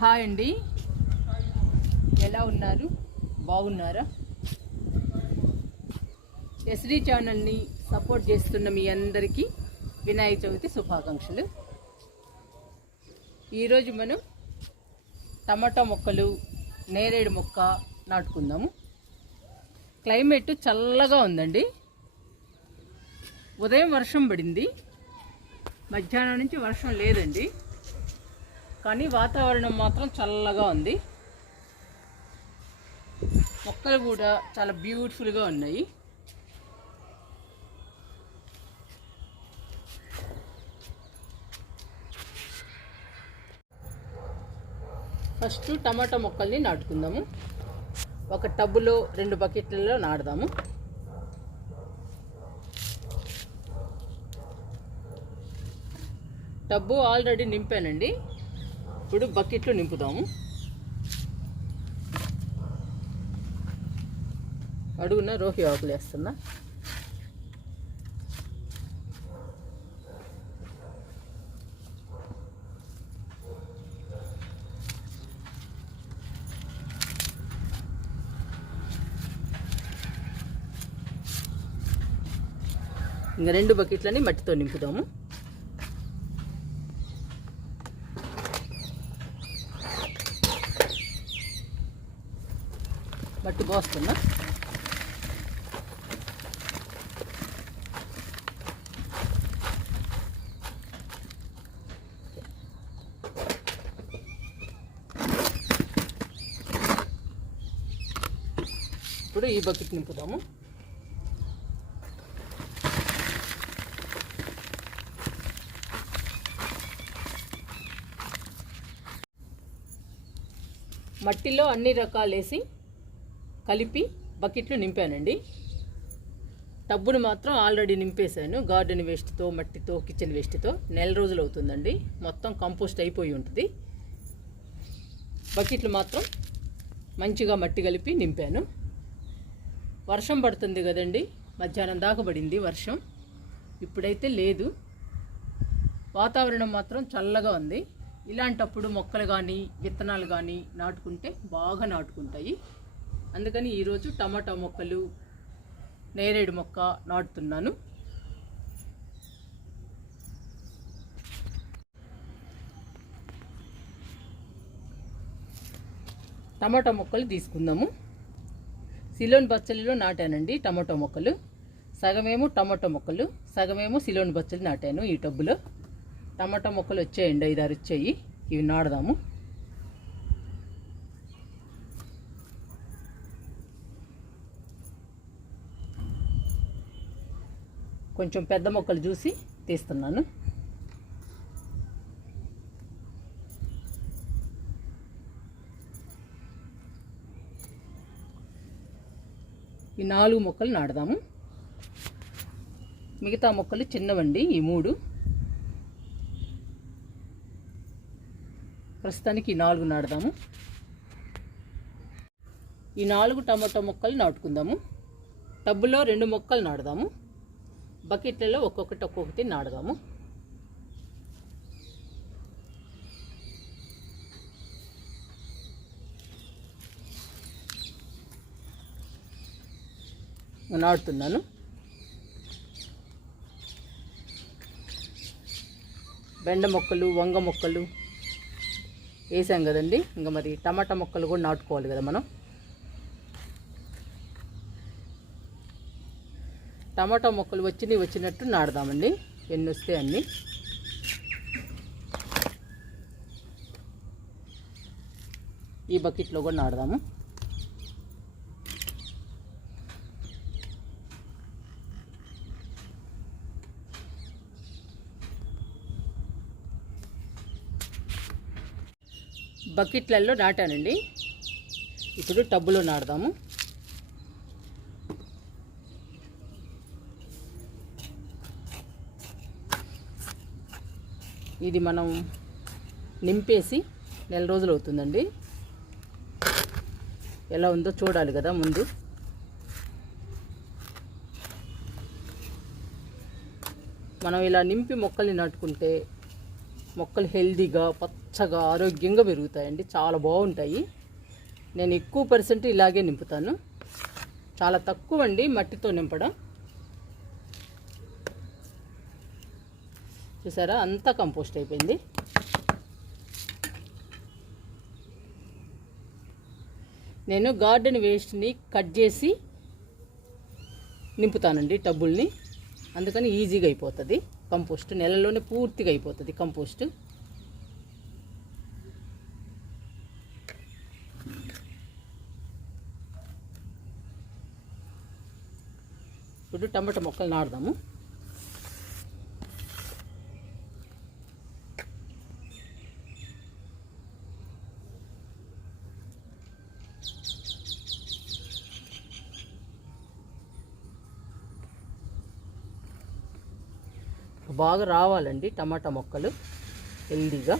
Hi అండి, ఎలా ఉన్నారు? బాగున్నారా? ఎస్డి ఛానల్ని సపోర్ట్ చేస్తున్న మీ అందరికీ వినాయక చవితి శుభాకాంక్షలు. ఈరోజు మనం టమాటా మొక్కలు, నేరేడు మొక్క నాటుకుందాము. క్లైమేట్ చల్లగా ఉందండి. ఉదయం వర్షం పడింది, మధ్యాహ్నం నుంచి వర్షం లేదండి. కానీ వాతావరణం మాత్రం చల్లగా ఉంది. మొక్కలు కూడా చాలా బ్యూటిఫుల్గా ఉన్నాయి. ఫస్ట్ టమాటా మొక్కల్ని నాటుకుందాము. ఒక టబ్బులో 2 బకెట్లలో నాటుదాము. Tub already నింపానండి. ఇప్పుడు బకెట్లు నింపుదాము. అడుగున రోహి ఆకులు వేస్తున్నా. ఇంకా 2 బకెట్లని మట్టితో నింపుదాము. మట్టి పోస్తున్నా. ఇప్పుడు ఈ బకెట్ నింపుదాము. మట్టిలో అన్ని రకాలు వేసి కలిపి బకెట్లు నింపానండి. టబ్బును మాత్రం ఆల్రెడీ నింపేశాను. గార్డెన్ వేస్ట్తో, మట్టితో, కిచెన్ వేస్ట్తో. 4 రోజులు అవుతుందండి. మొత్తం కంపోస్ట్ అయిపోయి ఉంటుంది. బకెట్లు మాత్రం మంచిగా మట్టి కలిపి నింపాను. వర్షం పడుతుంది కదండి, మధ్యాహ్నం దాకా పడింది వర్షం. ఇప్పుడైతే లేదు. వాతావరణం మాత్రం చల్లగా ఉంది. ఇలాంటప్పుడు మొక్కలు కానీ విత్తనాలు కానీ నాటుకుంటే బాగా నాటుకుంటాయి. అందుకని ఈరోజు టమాటా మొక్కలు, నేరేడు మొక్క నాటుతున్నాను. టమాటా మొక్కలు తీసుకుందాము. సిలోన్ బచ్చలిలో నాటానండి టమాటా మొక్కలు. సగమేమో టమాటా మొక్కలు, సగమేమో సిలోన్ బచ్చలు నాటాను ఈ టబ్బులో. టమాటా మొక్కలు వచ్చాయండి, 5-6 వచ్చాయి. ఇవి నాటుదాము. కొంచెం పెద్ద మొక్కలు చూసి తీస్తున్నాను. ఈ 4 మొక్కలు నాటుదాము. మిగతా మొక్కలు చిన్నవండి, ఈ 3. ప్రస్తుతానికి ఈ 4 నాటుదాము. ఈ 4 టమాటా మొక్కలు నాటుకుందాము. టబ్బులో 2 మొక్కలు నాటుదాము. బకెట్లలో ఒక్కొక్కటి నాటుదాము. నాటుతున్నాను. బెండ మొక్కలు, వంగ మొక్కలు వేసాం కదండి. ఇంకా మరి టమాటా మొక్కలు కూడా నాటుకోవాలి కదా మనం. టమాటా మొక్కలు వచ్చినట్టు నాటుదామండి. ఎన్ని వస్తే అన్నీ. ఈ బకెట్లో కూడా నాటుదాము. బకెట్లలో నాటానండి. ఇప్పుడు టబ్బులో నాటుదాము. ఇది మనం నింపేసి 4 రోజులు అవుతుందండి. ఎలా ఉందో చూడాలి కదా ముందు. మనం ఇలా నింపి మొక్కల్ని నాటుకుంటే మొక్కలు హెల్దీగా పచ్చగా ఆరోగ్యంగా పెరుగుతాయండి. చాలా బాగుంటాయి. నేను ఎక్కువ పర్సెంట్ ఇలాగే నింపుతాను. చాలా తక్కువ అండి మట్టితో నింపడం. చూసారా, అంతా కంపోస్ట్ అయిపోయింది. నేను గార్డెన్ వేస్ట్ని కట్ చేసి నింపుతానండి టబ్బుల్ని. అందుకని ఈజీగా అయిపోతుంది కంపోస్ట్. నెలలోనే పూర్తిగా అయిపోతుంది కంపోస్ట్. ఇప్పుడు టమాటా మొక్కలు నాటుదాము. బాగా రావాలండి టమాటా మొక్కలు హెల్దీగా.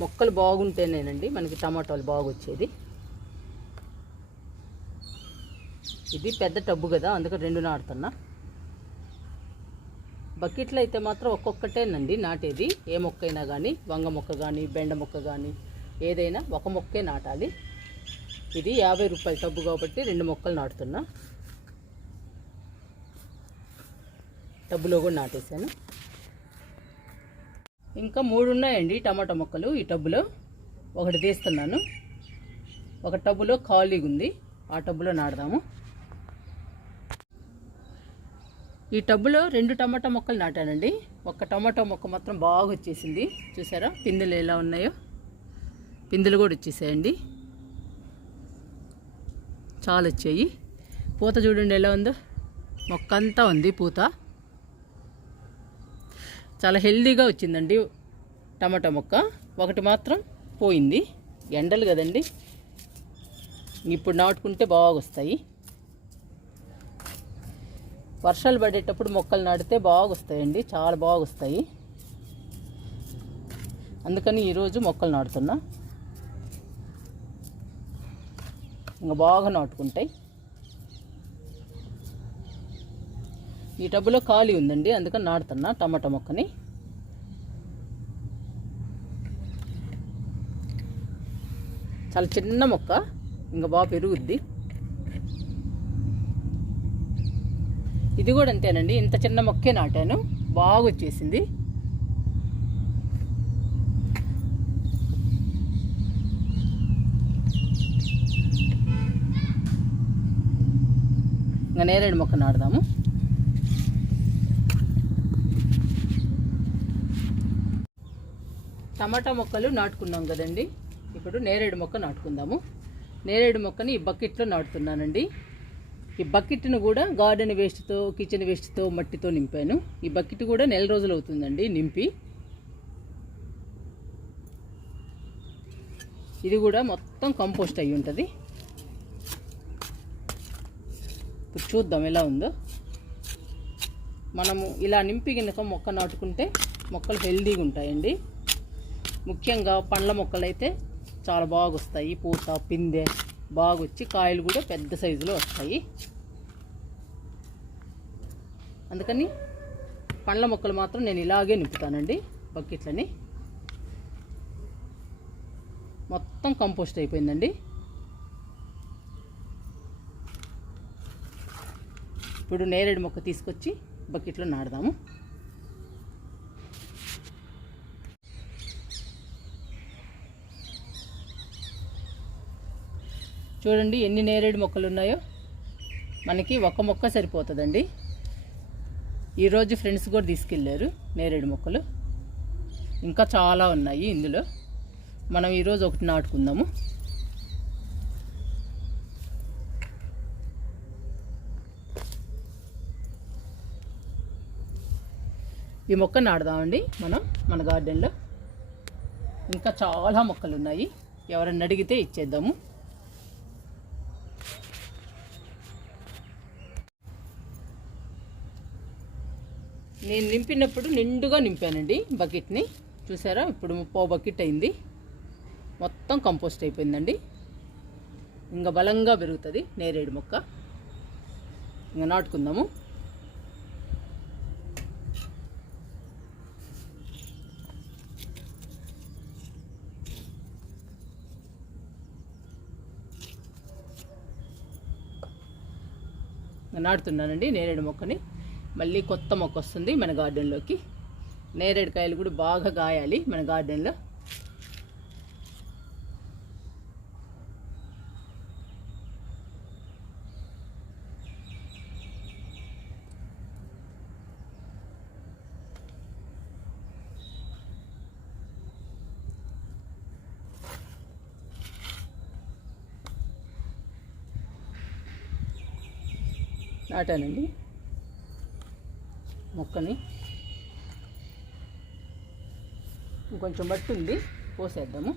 మొక్కలు బాగుంటేనేనండి మనకి టమాటాలు బాగా వచ్చేది. ఇది పెద్ద టబ్బు కదా, అందుకని 2 నాటుతున్నా. బకెట్లో అయితే మాత్రం ఒక్కొక్కటేనండి నాటేది. ఏ మొక్క అయినా కానీ, వంగ మొక్క కానీ, బెండ మొక్క కానీ, ఏదైనా ఒక మొక్కే నాటాలి. ఇది 50 రూపాయల టబ్బు కాబట్టి 2 మొక్కలు నాటుతున్నా. టబ్బులో కూడా నాటేశాను. ఇంకా 3 ఉన్నాయండి టమాటా మొక్కలు ఈ టబ్బులో. ఒకటి తీస్తున్నాను. ఒక టబ్బులో ఖాళీగా ఉంది, ఆ టబ్బులో నాటుదాము. ఈ టబ్బులో 2 టమాటా మొక్కలు నాటానండి. ఒక టమాటా మొక్క మాత్రం బాగా వచ్చేసింది. చూసారా పిందెలు ఎలా ఉన్నాయో, పిందెలు కూడా వచ్చేసాయండి. చాలా వచ్చాయి. పూత చూడండి ఎలా ఉందో, మొక్క అంతా ఉంది పూత. చాలా హెల్దీగా వచ్చిందండి టమాటా మొక్క. ఒకటి మాత్రం పోయింది, ఎండలు కదండి. ఇప్పుడు నాటుకుంటే బాగా వస్తాయి. వర్షాలు పడేటప్పుడు మొక్కలు నాటితే బాగా వస్తాయండి, చాలా బాగా వస్తాయి. అందుకని ఈరోజు మొక్కలు నాటుతున్నా. ఇంకా బాగా నాటుకుంటాయి. ఈ టబ్బులో ఖాళీ ఉందండి, అందుకని నాటుతున్నా టమాటా మొక్కని. చాలా చిన్న మొక్క, ఇంకా బాగా పెరుగుద్ది. ఇది కూడా అంతేనండి, ఇంత చిన్న మొక్కే నాటాను, బాగా వచ్చేసింది. ఇంకా నేరేడు మొక్క నాటుదాము. టమాటా మొక్కలు నాటుకున్నాం కదండి, ఇప్పుడు నేరేడు మొక్క నాటుకుందాము. నేరేడు మొక్కని ఈ బకెట్లో నాటుతున్నానండి. ఈ బకెట్ను కూడా గార్డెన్ వేస్ట్తో, కిచెన్ వేస్ట్తో, మట్టితో నింపాను. ఈ బకెట్ కూడా 1 రోజులు అవుతుందండి నింపి. ఇది కూడా మొత్తం కంపోస్ట్ అయ్యి ఉంటుంది. ఇప్పుడు చూద్దాం ఎలా ఉందో. మనము ఇలా నింపి కనుక మొక్క నాటుకుంటే మొక్కలు హెల్దీగా ఉంటాయండి. ముఖ్యంగా పండ్ల మొక్కలు అయితే చాలా బాగా వస్తాయి. పూత పిందె బాగా వచ్చి కాయలు కూడా పెద్ద సైజులో వస్తాయి. అందుకని పండ్ల మొక్కలు మాత్రం నేను ఇలాగే నింపుతానండి బకెట్లని. మొత్తం కంపోస్ట్ అయిపోయిందండి. ఇప్పుడు నేరేడు మొక్క తీసుకొచ్చి బకెట్లో నాటుదాము. చూడండి ఎన్ని నేరేడు మొక్కలు ఉన్నాయో. మనకి ఒక మొక్క సరిపోతుందండి. ఈరోజు ఫ్రెండ్స్ కూడా తీసుకెళ్ళారు నేరేడు మొక్కలు. ఇంకా చాలా ఉన్నాయి ఇందులో. మనం ఈరోజు ఒకటి నాటుకుందాము. ఈ మొక్క నాటుదామండి మనం మన గార్డెన్లో. ఇంకా చాలా మొక్కలు ఉన్నాయి, ఎవరన్నా అడిగితే ఇచ్చేద్దాము. నేను నింపినప్పుడు నిండుగా నింపానండి బకెట్ని. చూసారా, ఇప్పుడు 30 బకెట్ అయింది. మొత్తం కంపోస్ట్ అయిపోయిందండి. ఇంకా బలంగా పెరుగుతుంది నేరేడు మొక్క. ఇంకా నాటుకుందాము. నాటుతున్నానండి నేరేడు మొక్కని. మళ్ళీ కొత్త మొక్క వస్తుంది మన గార్డెన్లోకి. నేరేడు కాయలు కూడా బాగా కాయాలి మన గార్డెన్లో. నాటానండి మొక్కని. ఇంకొంచెం బట్టి ఉంది, పోసేద్దాము.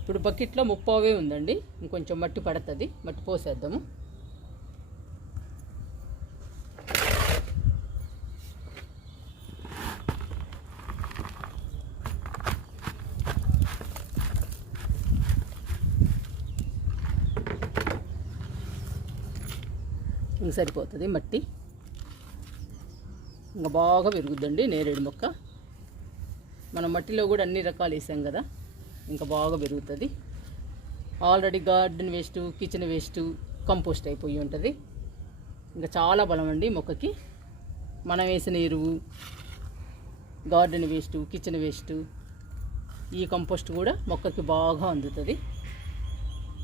ఇప్పుడు బకెట్లో 30 ఉందండి, ఇంకొంచెం మట్టి పడుతుంది, మట్టి పోసేద్దాము. ఇంక సరిపోతుంది మట్టి. ఇంకా బాగా పెరుగుద్దండి నేరేడు మొక్క. మనం మట్టిలో కూడా అన్ని రకాలు వేసాం కదా, ఇంకా బాగా పెరుగుతుంది. Already garden waste, kitchen waste compost అయిపోయి ఉంటుంది. ఇంకా చాలా బలం అండి మొక్కకి. మనం వేసిన ఎరువు, గార్డెన్ వేస్ట్, కిచెన్ వేస్ట్, ఈ కంపోస్ట్ కూడా మొక్కకి బాగా అందుతుంది.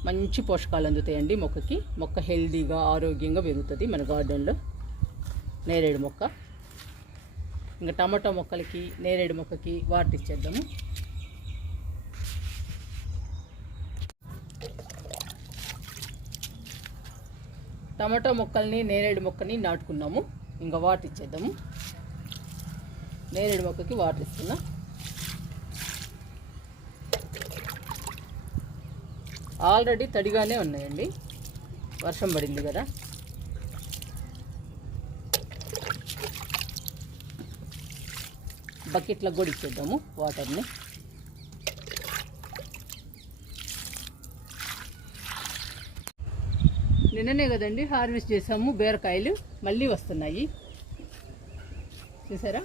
మంచి పోషకాలు అందుతాయండి మొక్కకి. మొక్క హెల్తీగా ఆరోగ్యంగా పెరుగుతుంది మన గార్డెన్లో నేరేడు మొక్క. ఇంకా టమాటో మొక్కలకి, నేరేడు మొక్కకి వాటర్ ఇచ్చేద్దాము. టమాటో మొక్కల్ని, నేరేడు మొక్కని నాటుకున్నాము. ఇంకా వాటర్ ఇచ్చేద్దాము. నేరేడు మొక్కకి వాటర్ ఇస్తున్నా. ఆల్రెడీ తడిగానే ఉన్నాయండి, వర్షం పడింది కదా. బకెట్లకు కూడా ఇచ్చేద్దాము వాటర్ని. నిన్ననే కదండి హార్వెస్ట్ చేసాము బీరకాయలు, మళ్ళీ వస్తున్నాయి చూసారా.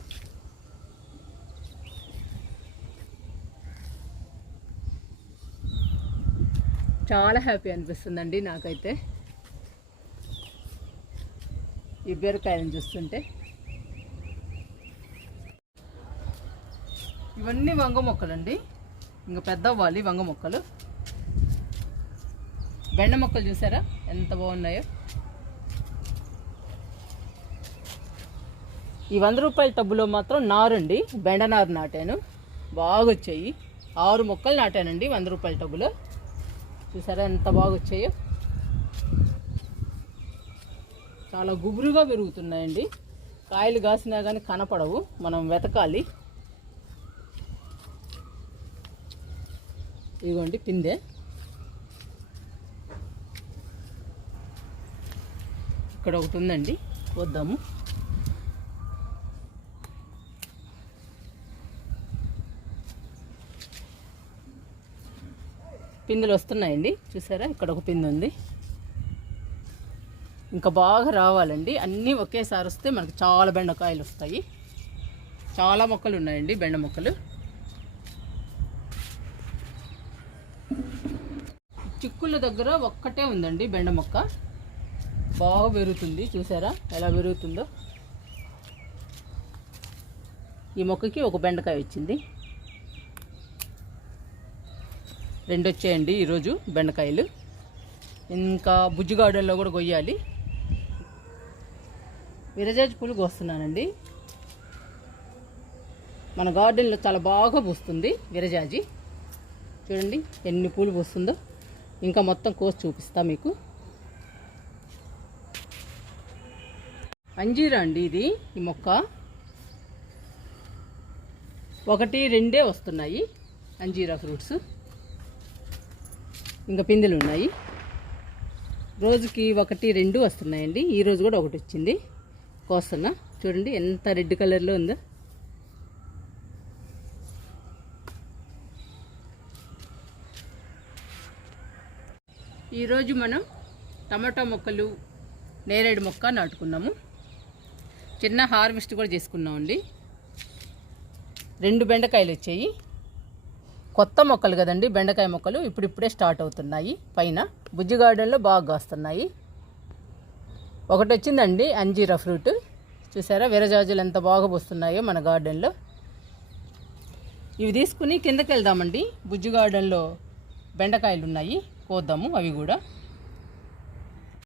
చాలా హ్యాపీ అనిపిస్తుందండి నాకైతే ఈ బీరకాయలను చూస్తుంటే. ఇవన్నీ వంగ మొక్కలండి, ఇంకా పెద్ద అవ్వాలి వంగ మొక్కలు. బెండ మొక్కలు చూసారా ఎంత బాగున్నాయో. ఈ 100 రూపాయల టబ్బులో మాత్రం నారండి, బెండ నారు నాటాను, బాగా వచ్చాయి. 6 మొక్కలు నాటానండి 100 రూపాయల టబ్బులో. చూసారా ఎంత బాగా వచ్చాయో. చాలా గుబురుగా పెరుగుతున్నాయండి. కాయలు కాసినా కానీ కనపడవు, మనం వెతకాలి. ఇదిగోండి పిందె. ఇక్కడ ఒకటి ఉందండి, వద్దాము. పిందెలు వస్తున్నాయండి చూసారా, ఇక్కడ ఒక పిందె ఉంది. ఇంకా బాగా రావాలండి, అన్నీ ఒకేసారి వస్తే మనకు చాలా బెండకాయలు వస్తాయి. చాలా మొక్కలు ఉన్నాయండి బెండ మొక్కలు. చిక్కుల దగ్గర ఒక్కటే ఉందండి బెండ మొక్క, బాగా పెరుగుతుంది. చూసారా ఎలా పెరుగుతుందో. ఈ మొక్కకి ఒక బెండకాయ వచ్చింది. 2 వచ్చాయండి ఈరోజు బెండకాయలు. ఇంకా బుజ్జి గార్డెన్లో కూడా కొయ్యాలి. విరజాజి పూలు కోస్తున్నానండి. మన గార్డెన్లో చాలా బాగా పూస్తుంది విరజాజి. చూడండి ఎన్ని పూలు పూస్తుందో. ఇంకా మొత్తం కోసి చూపిస్తా మీకు. అంజీరా అండి ఇది. ఈ మొక్క 1, 2 వస్తున్నాయి అంజీరా ఫ్రూట్స్. ఇంకా పిందెలు ఉన్నాయి. రోజుకి 1, 2 వస్తున్నాయండి. ఈరోజు కూడా ఒకటి వచ్చింది, కోస్తున్నా. చూడండి ఎంత రెడ్ కలర్లో ఉందో. ఈరోజు మనం టమాటా మొక్కలు, నేరేడు మొక్క నాటుకున్నాము. చిన్న హార్వెస్ట్ కూడా చేసుకున్నామండి. 2 బెండకాయలు వచ్చాయి. కొత్త మొక్కలు కదండి బెండకాయ మొక్కలు, ఇప్పుడిప్పుడే స్టార్ట్ అవుతున్నాయి. పైన బుజ్జి గార్డెన్లో బాగా కాస్తున్నాయి. ఒకటి వచ్చిందండి అంజీరా ఫ్రూట్, చూసారా విరజాజులు ఎంత బాగా పూస్తున్నాయో మన గార్డెన్లో. ఇవి తీసుకుని కిందకి వెళ్దామండి. బుజ్జి గార్డెన్లో బెండకాయలు ఉన్నాయి, కోద్దాము అవి కూడా.